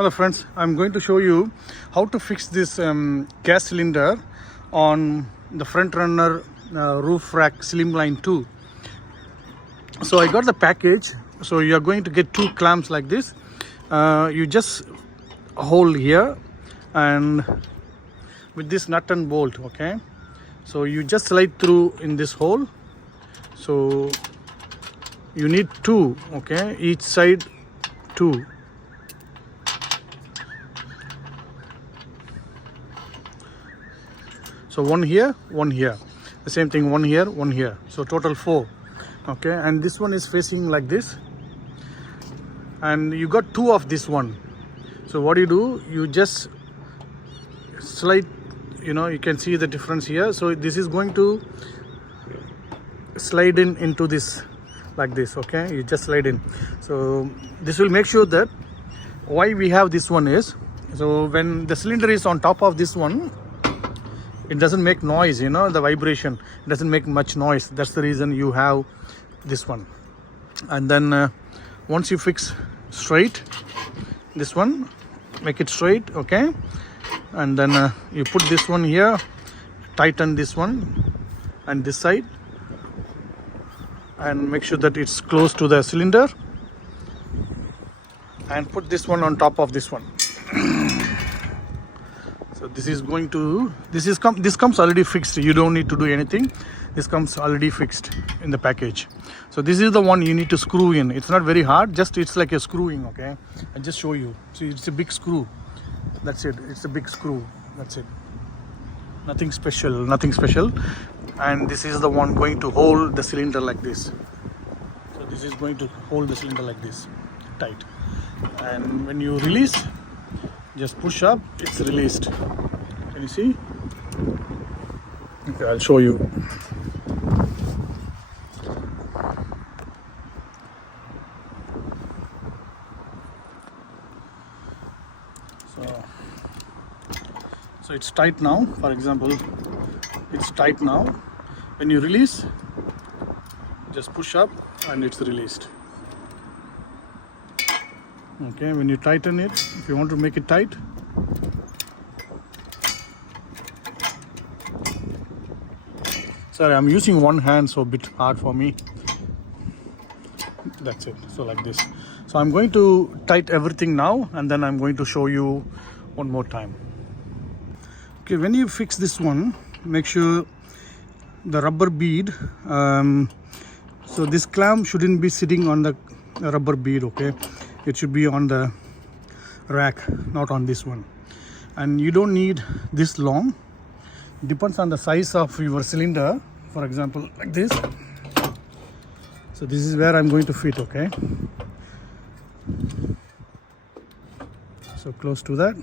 Hello friends, I'm going to show you how to fix this gas cylinder on the front runner roof rack slimline 2. So I got the package. So you are going to get two clamps like this. You just hold here and with this nut and bolt, okay? So you just slide through in this hole. So you need two, okay? Each side two. So one here, the same thing, one here, so total 4, okay? And this one is facing like this, and you got two of this one. So what do? You just slide, you can see the difference here. So this is going to slide into this like this, okay? You just slide in. So this will make sure that why we have this one is, so when the cylinder is on top of this one, it doesn't make noise, the vibration, it doesn't make much noise. That's the reason you have this one. And then once you fix straight this one, make it straight, okay? And then you put this one here, tighten this one and this side, and make sure that it's close to the cylinder, and put this one on top of this one. So this comes already fixed. You don't need to do anything. This comes already fixed in the package. So this is the one you need to screw in. It's not very hard, it's like a screwing, okay? I'll just show you. See, it's a big screw. That's it. It's a big screw. That's it. Nothing special. And this is the one going to hold the cylinder like this. So this is going to hold the cylinder like this, tight. And when you release, just push up, it's released. Can you see? Okay, I'll show you. So it's tight now. For example, it's tight now. When you release, just push up and it's released. Okay, when you tighten it, if you want to make it tight, sorry, I'm using one hand, so a bit hard for me. That's it. So like this. So I'm going to tighten everything now, and then I'm going to show you one more time. Okay, when you fix this one, make sure the rubber bead, so this clamp shouldn't be sitting on the rubber bead, okay? It should be on the rack, not on this one. And you don't need this long. It depends on the size of your cylinder. For example, like this. So this is where I'm going to fit, okay? So close to that.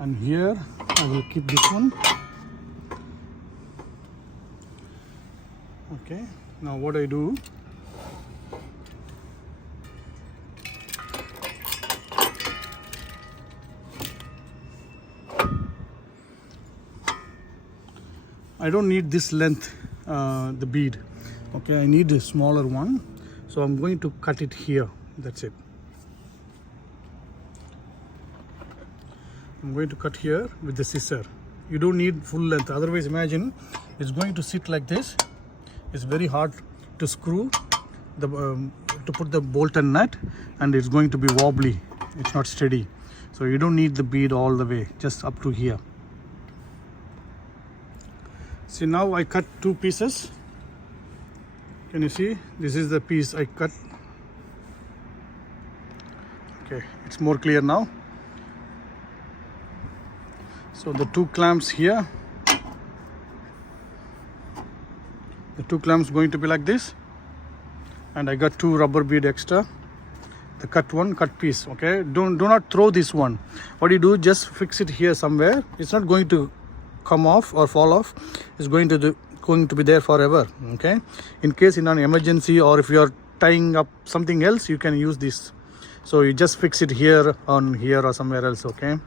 And here I will keep this one. Okay, now what I do, I don't need this length, the bead, okay? I need a smaller one, so I'm going to cut it here. That's it. I'm going to cut here with the scissor. You don't need full length, otherwise imagine it's going to sit like this. It's very hard to screw to put the bolt and nut, and it's going to be wobbly. It's not steady. So you don't need the bead all the way, just up to here. See, now I cut two pieces. Can you see? This is the piece I cut. Okay, it's more clear now. So the two clamps here, the two clamps going to be like this, and I got two rubber bead extra. The cut piece, okay? Do not throw this one. What you do, just fix it here somewhere. It's not going to come off or fall off. It's going to be there forever, okay? In case in an emergency, or if you are tying up something else, you can use this. So you just fix it here, on here, or somewhere else, okay?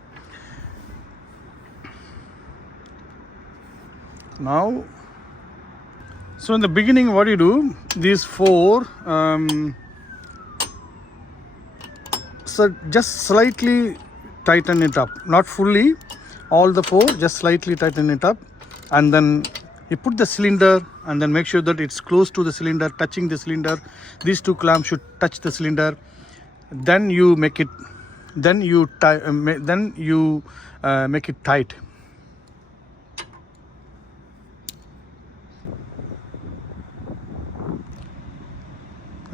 Now, so in the beginning, what you do, these 4 just slightly tighten it up, not fully all the 4, just slightly tighten it up, and then you put the cylinder and then make sure that it's close to the cylinder, touching the cylinder. These 2 clamps should touch the cylinder. Then you make it, make it tight.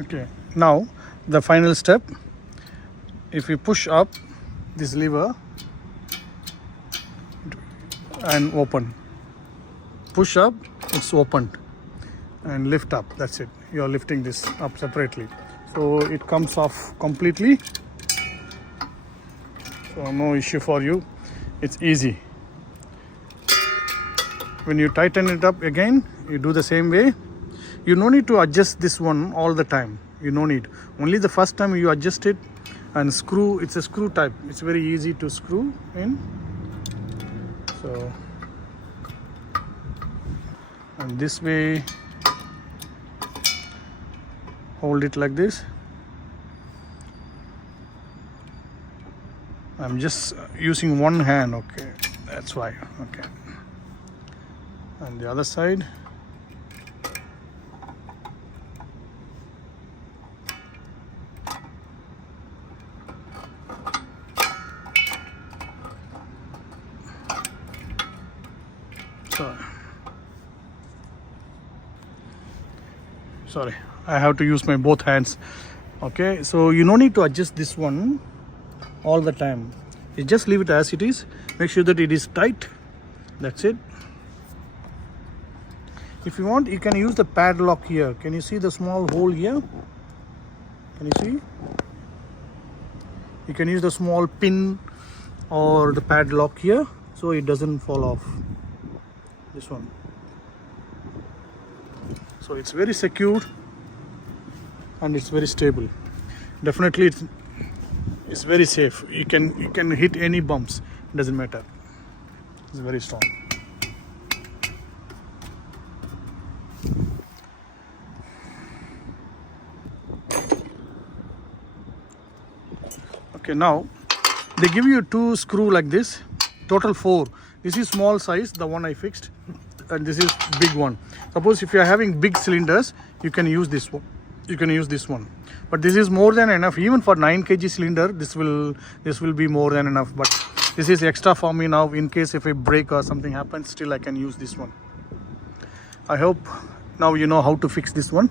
Okay, now the final step. If you push up this lever and open, push up, it's opened, and lift up. That's it. You are lifting this up separately, so it comes off completely. So no issue for you. It's easy. When you tighten it up again, you do the same way. You no need to adjust this one all the time. You no need. Only the first time you adjust it and screw. It's a screw type. It's very easy to screw in. So, and this way, hold it like this. I'm just using one hand. Okay, that's why. Okay, and the other side. Sorry, I have to use my both hands. Okay, so you no need to adjust this one all the time. You just leave it as it is. Make sure that it is tight. That's it. If you want, you can use the padlock here. Can you see the small hole here? Can you see? You can use the small pin or the padlock here, so it doesn't fall off. This one. So it's very secure and it's very stable. Definitely it's very safe. You can hit any bumps, it doesn't matter. It's very strong. Okay, now they give you 2 screws like this, total 4. This is small size, the one I fixed, and this is big one. Suppose if you are having big cylinders, you can use this one. You can use this one, but this is more than enough. Even for 9 kg cylinder, this will be more than enough. But this is extra for me now, in case if a break or something happens, still I can use this one. I hope now you know how to fix this one.